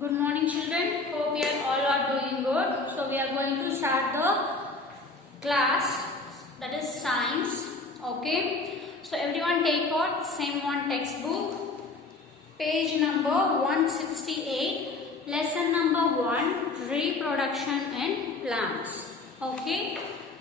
Good morning, children. Hope you all are doing good. So we are going to start the class, that is science. Okay. So everyone take out same one textbook, page number 168, lesson number 1, reproduction in plants. Okay.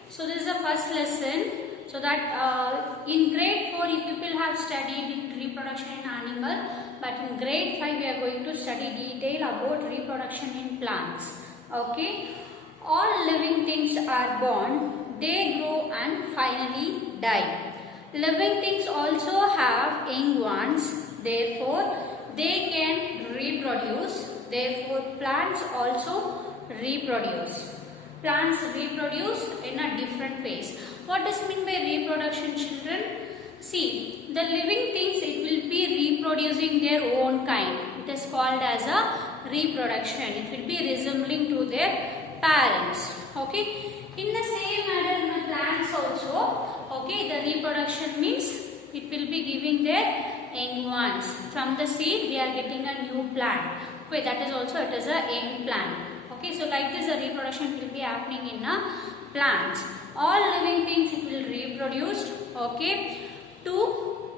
So this is the first lesson. So that in grade 4 you people have studied reproduction in animal, but in grade 5 we are going to study detail about reproduction in plants. Okay. All living things are born, they grow and finally die. Living things also have young ones, therefore they can reproduce. Therefore plants also reproduce. Plants reproduce in a different phase. What does mean by reproduction, children? See, the living things, it will be reproducing their own kind. It is called as a reproduction. It will be resembling to their parents. Okay. In the same manner in the plants also, okay, the reproduction means it will be giving their young ones. From the seed we are getting a new plant. Okay, that is also it is a young plant. Okay, so like this the reproduction will be happening in a plants. All living things it will reproduce, okay, to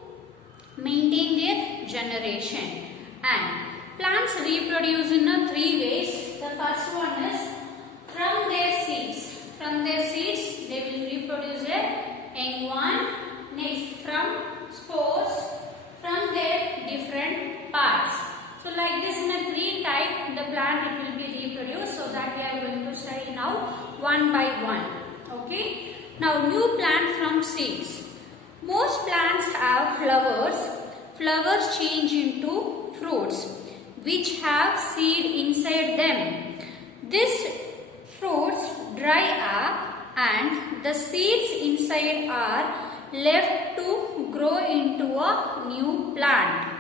maintain their generation. And plants reproduce in a 3 ways. The first one is from their seeds. From their seeds they will reproduce a young one. Next from spores, from their different parts. So like this in a 3 type the plant it will be reproduced. So that we are going to study now one by one. Okay. Now new plant from seeds. Most plants have flowers. Flowers change into fruits which have seed inside them. These fruits dry up and the seeds inside are left to grow into a new plant.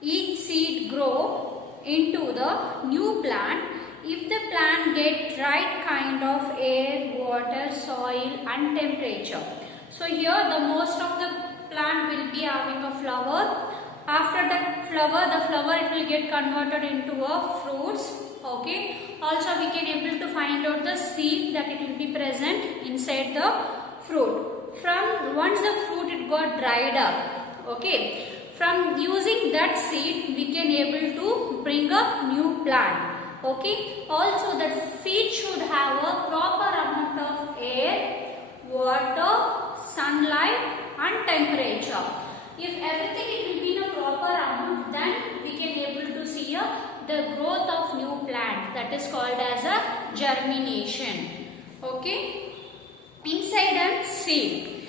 Each seed grow into the new plant if the plant gets right kind of air, water, soil and temperature. So here the most of the plant will be having a flower. After the flower it will get converted into a fruits. Okay. Also we can able to find out the seed that it will be present inside the fruit. From once the fruit it got dried up. Okay. From using that seed we can able to bring a new plant. Okay. Also that seed should have a proper amount of air, water, sunlight and temperature. If everything it will be in a proper amount, then we can able to see the growth of new plant, that is called as a germination. Okay. Inside a seed.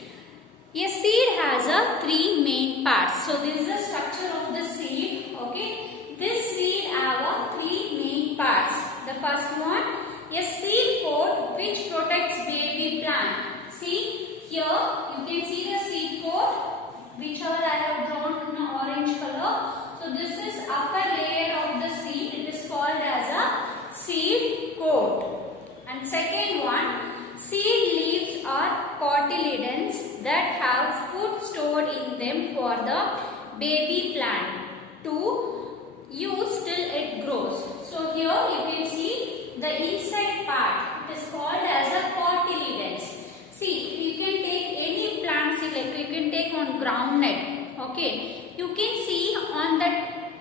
A seed has a 3 main parts. So this is the structure of the seed. Okay. This seed have a 3 main parts. The first one, a seed coat which protects baby plant. See here you can see the seed coat which all I have drawn in orange color. So this is upper layer of the seed. It is called as a seed coat. And second one, seed leaves are cotyledons that have food stored in them for the baby plant to use till it grows. So here you can see the inside part. It is called as a cotyledons. See, you can take any plant seed, like you can take on groundnut. Okay, you can see on that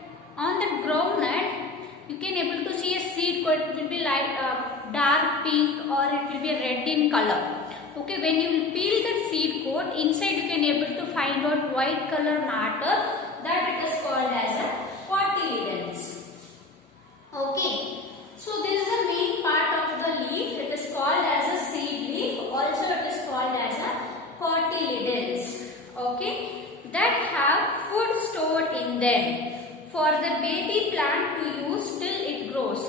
groundnut you can able to see a seed coat. It will be like dark pink or it will be red in color. Okay, when you will peel that seed coat, inside you can able to find out white color matter, that it is called as a cotyledons. Okay, so this is the main part of the leaf. It is called as a seed leaf. Also it is called as a cotyledons. Okay, that have food stored in them for the baby plant to use till it grows.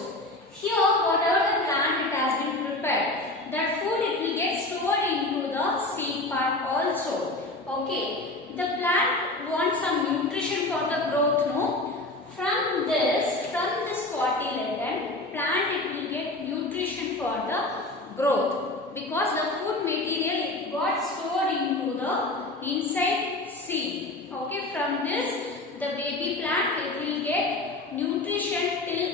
Here whatever the plant it has been prepared, that food it will get stored into the seed part also. Okay, the plant wants some nutrition for the growth, no? From this cotyledon, plant it will get nutrition for the growth because the food material it got stored into the inside seed. Okay, from this the baby plant it will get nutrition till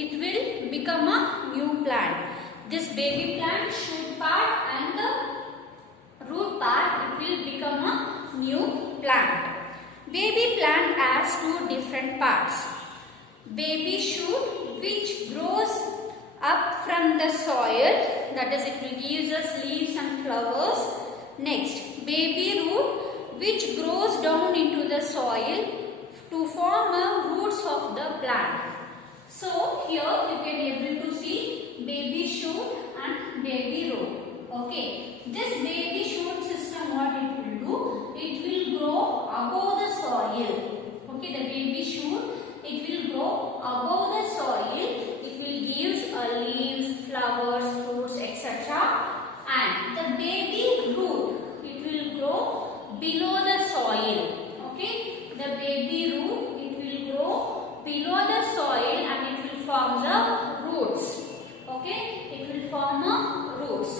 it will become a new plant. This baby plant shoot part and the root part, it will become a new plant. Baby plant has two different parts. Baby shoot which grows up from the soil, that is it will give us leaves and flowers. Next, baby root which grows down into the soil to form a roots of the plant. So here you can able to see baby shoot and baby root. Okay, this baby shoot system, what it will do? It will grow above the soil. Okay, the baby shoot, it will grow above the soil. It will give leaves, flowers, fruits, etc. And the baby root, it will grow below the soil. Okay, the baby root, it will grow below the soil and it will form the roots. Okay, it will form a roots.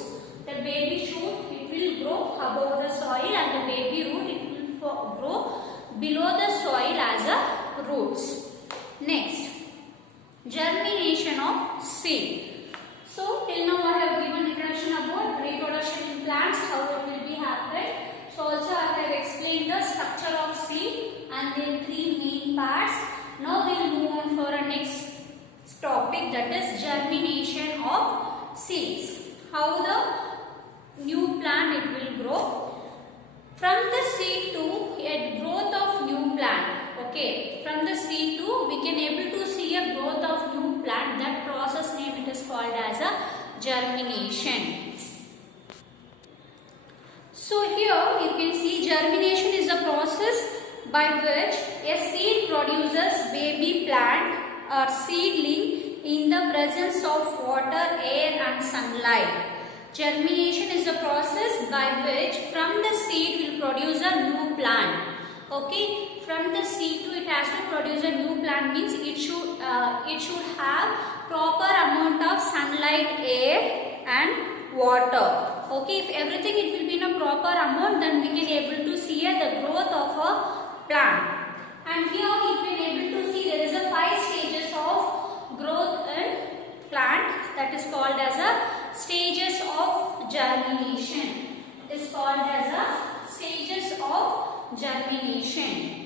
The baby shoot, it will grow above the soil and the baby root, it will grow below the soil as a roots. Next, germination of seed. So till now I have given introduction about reproduction in plants, how it will be happen. So also I have explained the structure of seed and their three main parts. Now we will move on for a next topic, that is germination of seeds. How the new plant it will grow. From the seed to a growth of new plant. Okay, from the seed to we can able to see a growth of new plant. That process name it is called as a germination. So here you can see germination is a process by which a seed produces baby plant or seedling in the presence of water, air and sunlight. Germination is a process by which from the seed will produce a new plant. Okay, from the seed to it has to produce a new plant means it should have proper amount of sunlight, air and water. Okay, if everything it will be in a proper amount, then we can able to see the growth of a plant. And here we can able to see there is a 5 stages of growth in plant, that is called as a stages of germination. It is called as a stages of germination.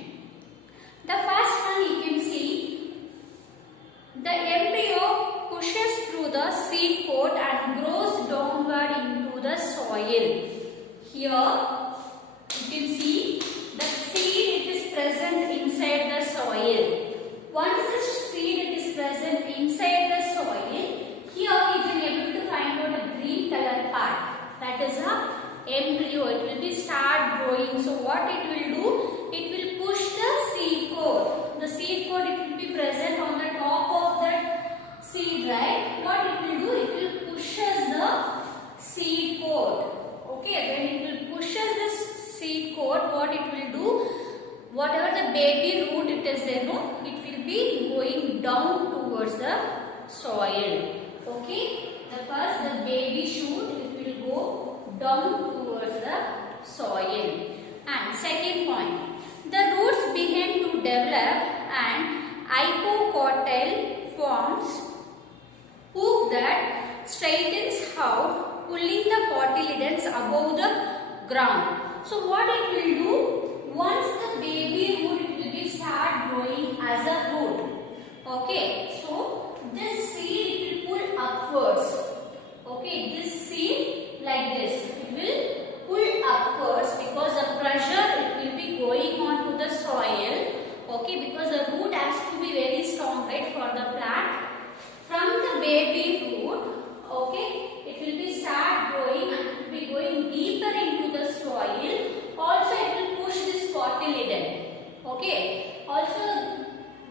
The first one you can see, the embryo pushes through the seed coat and grows downward into the soil. Here you can see the seed it is present inside the soil. Once the seed it is present inside the soil, here we can able to find out a green color part. That is a embryo. It will be start growing. So what it will do? It will push the seed coat. The seed coat it will be present on the top of that seed, right? What it will do? It will pushes the seed coat. Okay, when it will pushes the seed coat, what it will do? Whatever the baby root it is there, no, it will be going down towards the soil. Okay, the baby shoot it will go down towards the soil. And second point, the roots begin to develop and hypocotyl forms hook that straightens out, pulling the cotyledons above the ground. So what it will do? Once the baby root it will be start growing as a root. Okay, so this seed it will pull upwards. Okay, this seed like this it will pull upwards because the pressure it will be going on to the soil. Okay, because the root has to be very strong, right, for the plant. From the baby root, okay, it will be start growing and it will be going deeper into the soil. Also, it will push this cotyledon. Okay, also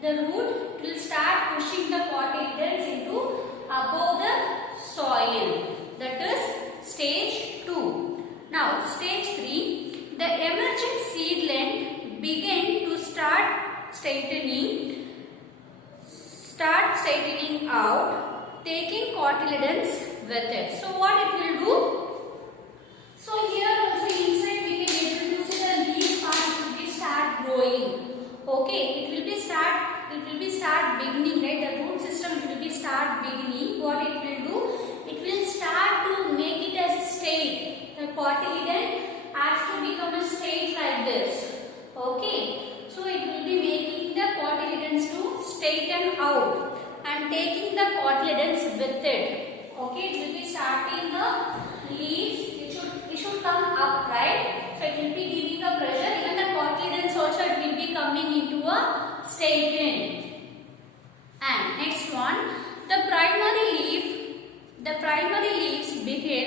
the root will start pushing the cotyledons into above the soil. That is stage 2. Now, stage 3, the emergent seedling begin to start straightening out, taking cotyledons with it. So what it will do? So here also inside we can able to see the leaf part will be start growing. Okay, it will be start beginning, right? The root system it will be start beginning, what it will do? It will start to make it as a state. The cotyledon has to become a state like this. Okay. So it will be making the cotyledons to straighten out and taking the cotyledons with it. Okay. It will be starting the leaves. It should come up, right? So it will be giving the pressure. Even the cotyledons also it will be coming into a straighten. And next one, the primary leaves begin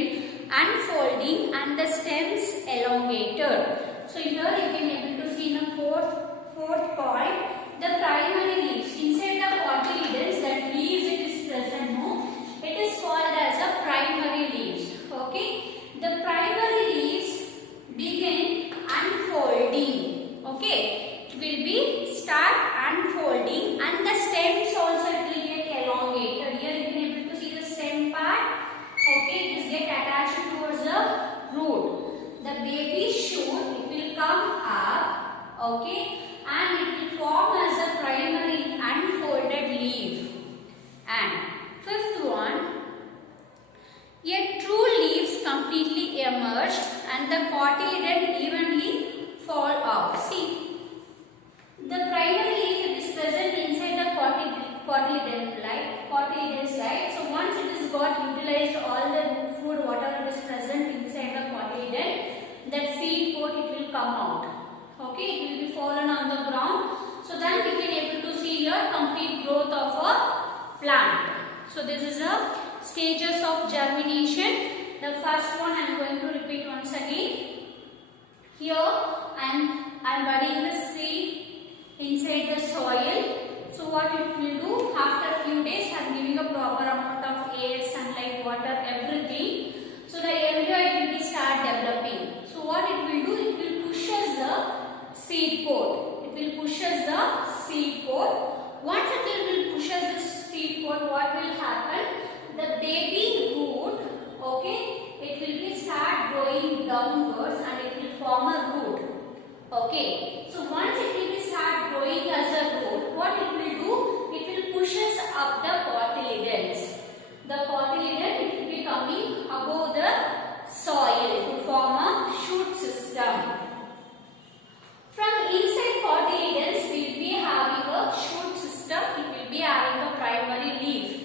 unfolding and the stems elongated. So here you can able to see in the fourth point, the primary leaves. Inside the cotyledons, that leaves it is present, no? It is called as a primary leaves. Okay, the primary leaves begin unfolding. Okay, it will be start unfolding and the stems also it will get elongated. Here you can able to see the stem part. Okay, it is get attached towards the root. The baby shoot, it will come up. Okay, and it will form as a primary unfolded leaf. And fifth one, yet true leaves completely emerged and the cotyledon evenly fall off. See, the primary leaf is present inside the cotyledon, right? Cotyledons, right? So once it is got utilized all the food, whatever it is present inside the cotyledon, that seed coat it will come out. Okay, it will be fallen on the ground. So then we can able to see here complete growth of a plant. So this is a stages of germination. The first one I am going to repeat once again. Here I am burying the seed inside the soil. So what it will do, after few days I am giving a proper amount of air, sunlight, water, everything. So the embryo it will be start developing. So what it will do, it will pushes the seed pod. It will pushes the seed pod. Once it will pushes the seed pod, what will happen? The baby root, okay, it will be start growing downwards and it will form a root. Okay, so once it will be start growing as a root, what it will do? It will pushes up the cotyledons. The cotyledon it will be coming above the soil to form a shoot system. From inside cotyledons, we will be having a shoot system. It will be having a primary leaf.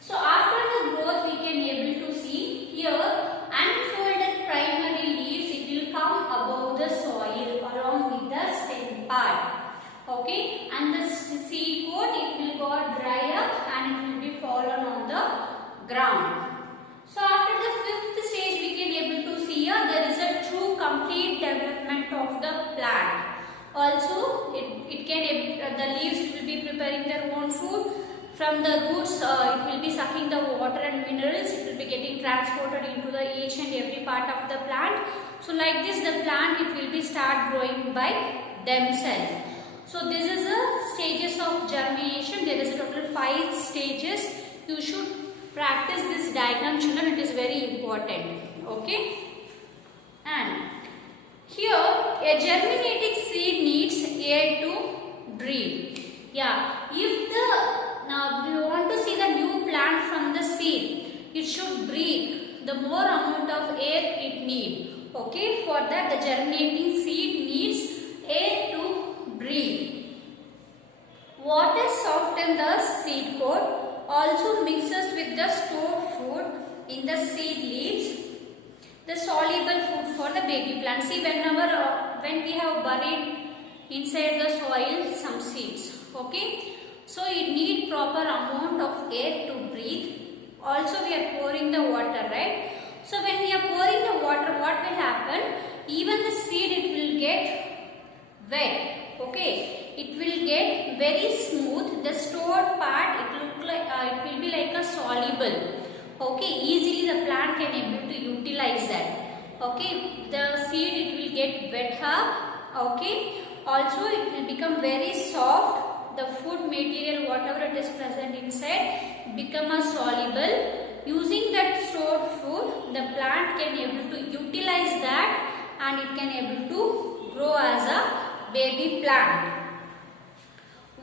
So after the growth, we can able to see here unfolded primary leaves. It will come above the soil along with the stem part. Okay, and the seed coat it will go dry up and it will be fallen on the ground. So after the fifth stage, we can able to see here there is a true complete development of the plant. Also, it can the leaves it will be preparing their own food. From the roots, it will be sucking the water and minerals. It will be getting transported into the each and every part of the plant. So like this, the plant it will be start growing by themselves. So this is the stages of germination. There is a total 5 stages. You should practice this diagram, children. It is very important. Okay. And here, a germinating seed needs air to breathe. Yeah, if now we want to see the new plant from the seed, it should breathe the more amount of air it needs. Okay, for that the germinating seed needs air to breathe. Water softens the seed coat, also mixes with the stored food in the seed leaves, the soluble food for the baby plant. See, when we have buried inside the soil some seeds, okay, so it need proper amount of air to breathe. Also we are pouring the water, right? So when we are pouring the water, what will happen? Even the seed it will get wet. Okay, it will get very smooth. The stored part it look like it will be like a soluble. Okay, easily the plant can able to utilize that. Okay, the seed it will get wet up. Okay, also it will become very soft. The food material whatever it is present inside become a soluble. Using that stored food, the plant can able to utilize that and it can able to grow as a baby plant.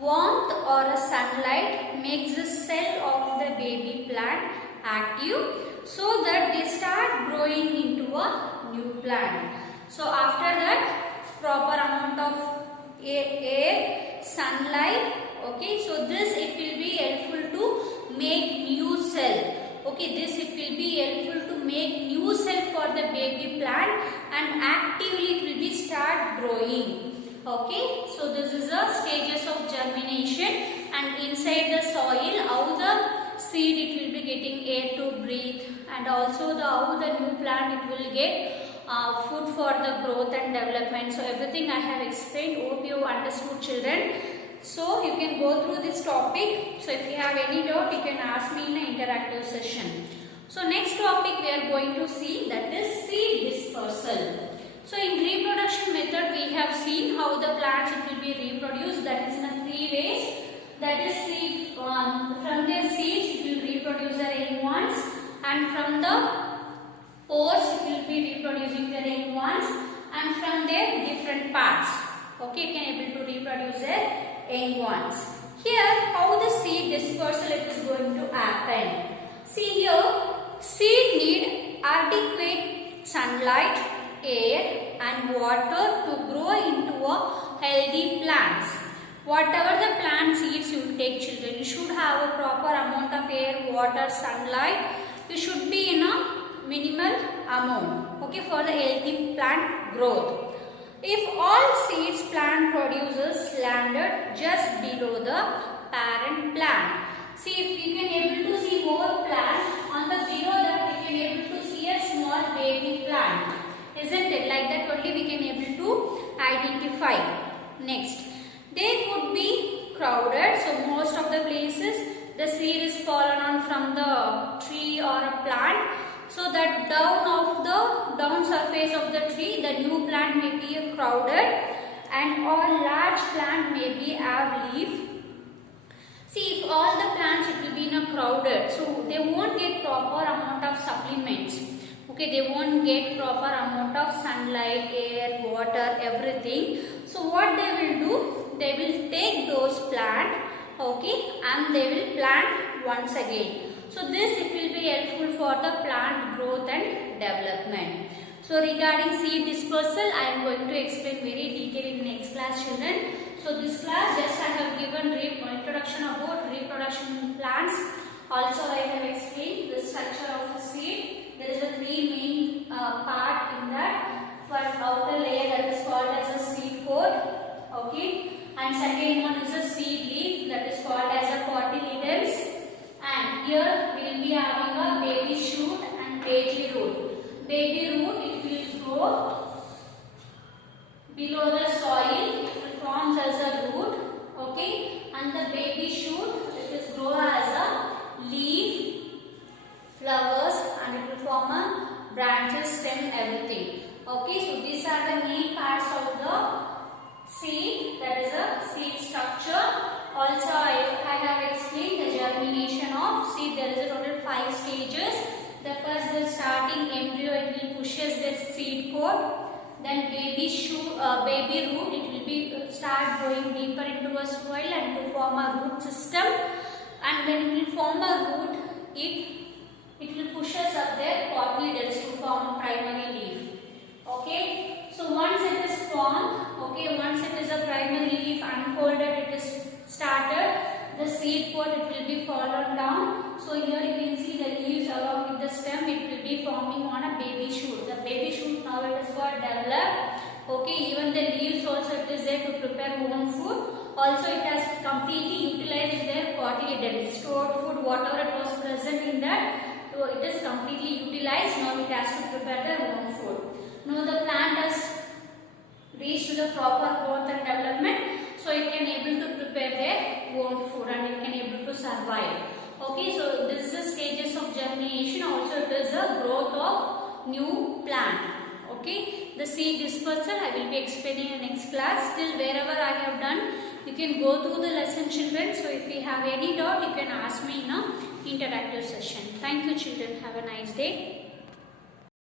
Warmth or a sunlight makes the cell of baby plant active, so that they start growing into a new plant. So after that, proper amount of air, sunlight. Okay, so this it will be helpful to make new cell. Okay, this it will be helpful to make new cell for the baby plant, and actively it will be start growing. Okay, so this is the stages of germination, and inside the soil how the seed it will be getting air to breathe, and also how the new plant it will get food for the growth and development. So everything I have explained. Hope you understood, children. So you can go through this topic. So if you have any doubt, you can ask me in an interactive session. So next topic we are going to see, that is seed dispersal. So in reproduction method we have seen how the plants it will be reproduced. That is in a 3 ways. That is seed from their seeds it will reproduce their young ones, and from the pores it will be reproducing their young ones, and from their different parts. Okay, can able to reproduce their young ones. Here how the seed dispersal it is going to happen. See here, seed need adequate sunlight, air and water to grow into a healthy plants. Whatever the plant seeds you take, children, you should have a proper amount of air, water, sunlight. You should be in a minimal amount, okay, for the healthy plant growth. If all seeds plant produces landed just below the parent plant. See, if you can able to see more plant, on the below that we can able to see a small baby plant. Isn't it? Like that only we can able to identify. Next, they could be crowded. So most of the places the seed is fallen on from the tree or a plant. So that down surface of the tree, the new plant may be crowded, and all large plant may be have leaf. See, if all the plants it will be in a crowded, so they won't get proper amount of supplements. Okay, they won't get proper amount of sunlight, air, water, everything. So what they will do, they will take those plants, okay, and they will plant once again. So this it will be helpful for the plant growth and development. So regarding seed dispersal, I am going to explain very detailed in next class, children. So this class just I have given introduction about reproduction in plants. Also I have explained the structure of a seed. There is a 3 main part in that. First, outer layer that is called as a seed coat. Okay. And second one is a seed leaf that is called as a cotyledons. And here we will be having a baby shoot and baby root. Baby root it will grow below the soil. It forms as a root. Okay. And the baby shoot it is grow as a leaf, flowers, and it will form a branches, stem, everything. Okay. So these are the main parts of the seed. That is a seed structure. Also, I have explained the germination of seed. There is a total 5 stages. The first, the starting embryo, it will pushes the seed coat. Then baby shoot, baby root, it will be start growing deeper into a soil and to form a root system. And then it will form a root. It will push us up there cotyledons to form a primary leaf. Okay. So once it is formed, okay, once it is a primary leaf unfolded, it is started, the seed pod it will be fallen down. So here you can see the leaves along with the stem, it will be forming on a baby shoot. The baby shoot now it is got developed. Okay, even the leaves also it is there to prepare own food. Also it has completely utilized their cotyledons, stored food, whatever it was present in that, so it is completely utilized. Now it has to prepare their own food. Now the plant has reached to the proper growth and development. So it can able to prepare their own food and it can able to survive. Okay, so this is the stages of germination. Also it is a growth of new plant. Okay, the seed dispersal I will be explaining in the next class. Still wherever I have done, you can go through the lesson, children. So if you have any doubt, you can ask me in a interactive session. Thank you, children. Have a nice day.